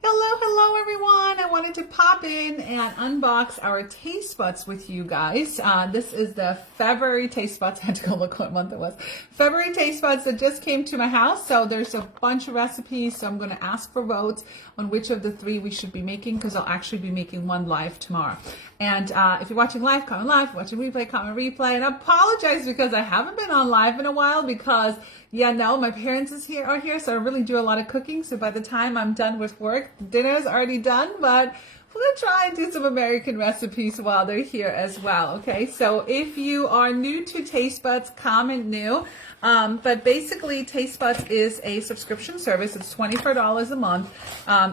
Hello everyone. I wanted to pop in and unbox our taste buds with you guys. This is the February Tastebuds. I had to go look what month it was. February Tastebuds that just came to my house. So there's a bunch of recipes. So I'm going to ask for votes on which of the three we should be making because I'll actually be making one live tomorrow. And if you're watching live, comment live. If you're watching replay, comment replay. And I apologize because I haven't been on live in a while because my parents are here, so I really do a lot of cooking. So by the time I'm done with work, dinner is already done, but we're going to try and do some American recipes while they're here as well, okay? So if you are new to Taste Buds, comment new. But basically, Taste Buds is a subscription service. It's $24 a month.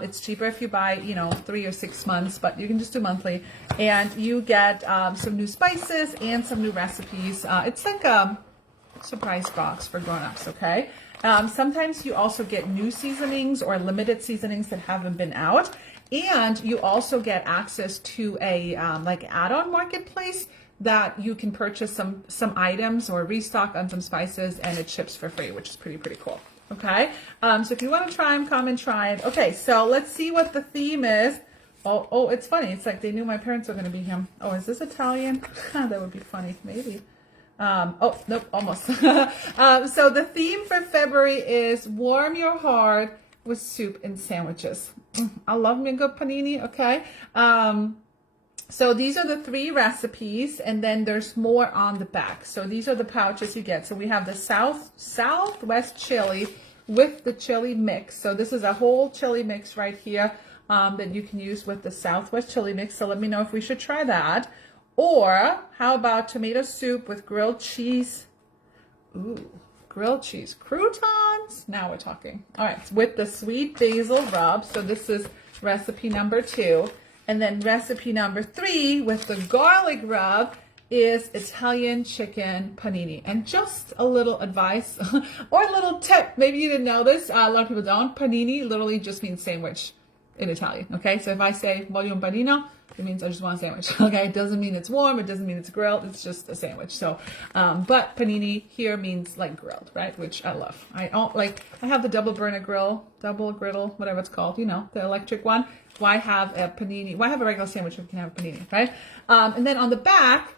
It's cheaper if you buy, 3 or 6 months, but you can just do monthly. And you get some new spices and some new recipes. It's like a surprise box for grown-ups, okay? Sometimes you also get new seasonings or limited seasonings that haven't been out, and you also get access to a add-on marketplace that you can purchase some items or restock on some spices, and it ships for free, which is pretty cool. Okay, so if you want to try them, come and try it. Okay, so let's see what the theme is. Oh, it's funny. It's like they knew my parents were going to be here. Oh, is this Italian? That would be funny, maybe. Oh, nope, almost. So the theme for February is warm your heart with soup and sandwiches. I love me a good panini, okay? So these are the 3 recipes, and then there's more on the back. So these are the pouches you get. So we have the Southwest chili with the chili mix. So this is a whole chili mix right here that you can use with the Southwest chili mix. So let me know if we should try that. Or how about tomato soup with grilled cheese? Ooh, grilled cheese croutons. Now we're talking. All right, with the sweet basil rub. So this is recipe number 2. And then recipe number 3 with the garlic rub is Italian chicken panini. And just a little advice or a little tip. Maybe you didn't know this. A lot of people don't. Panini literally just means sandwich in Italian. Okay, so if I say voglio un panino, it means I just want a sandwich. Okay, it doesn't mean it's warm. It doesn't mean it's grilled. It's just a sandwich. So, but panini here means like grilled, right? Which I love. I have the double griddle, whatever it's called. The electric one. Why have a panini? Why have a regular sandwich if you can have a panini, right? And then on the back,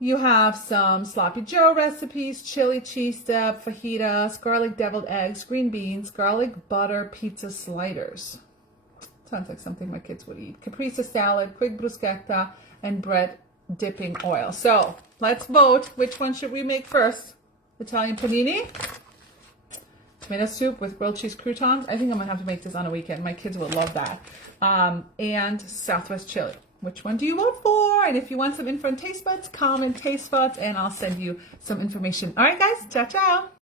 you have some sloppy Joe recipes, chili cheese dip, fajitas, garlic deviled eggs, green beans, garlic butter pizza sliders. Sounds like something my kids would eat. Caprese salad, quick bruschetta, and bread dipping oil. So let's vote. Which one should we make first? Italian panini, tomato soup with grilled cheese croutons. I think I'm gonna have to make this on a weekend. My kids will love that. And Southwest chili. Which one do you vote for? And if you want some info on Taste Buds, comment Taste Buds, and I'll send you some information. All right, guys. Ciao, ciao.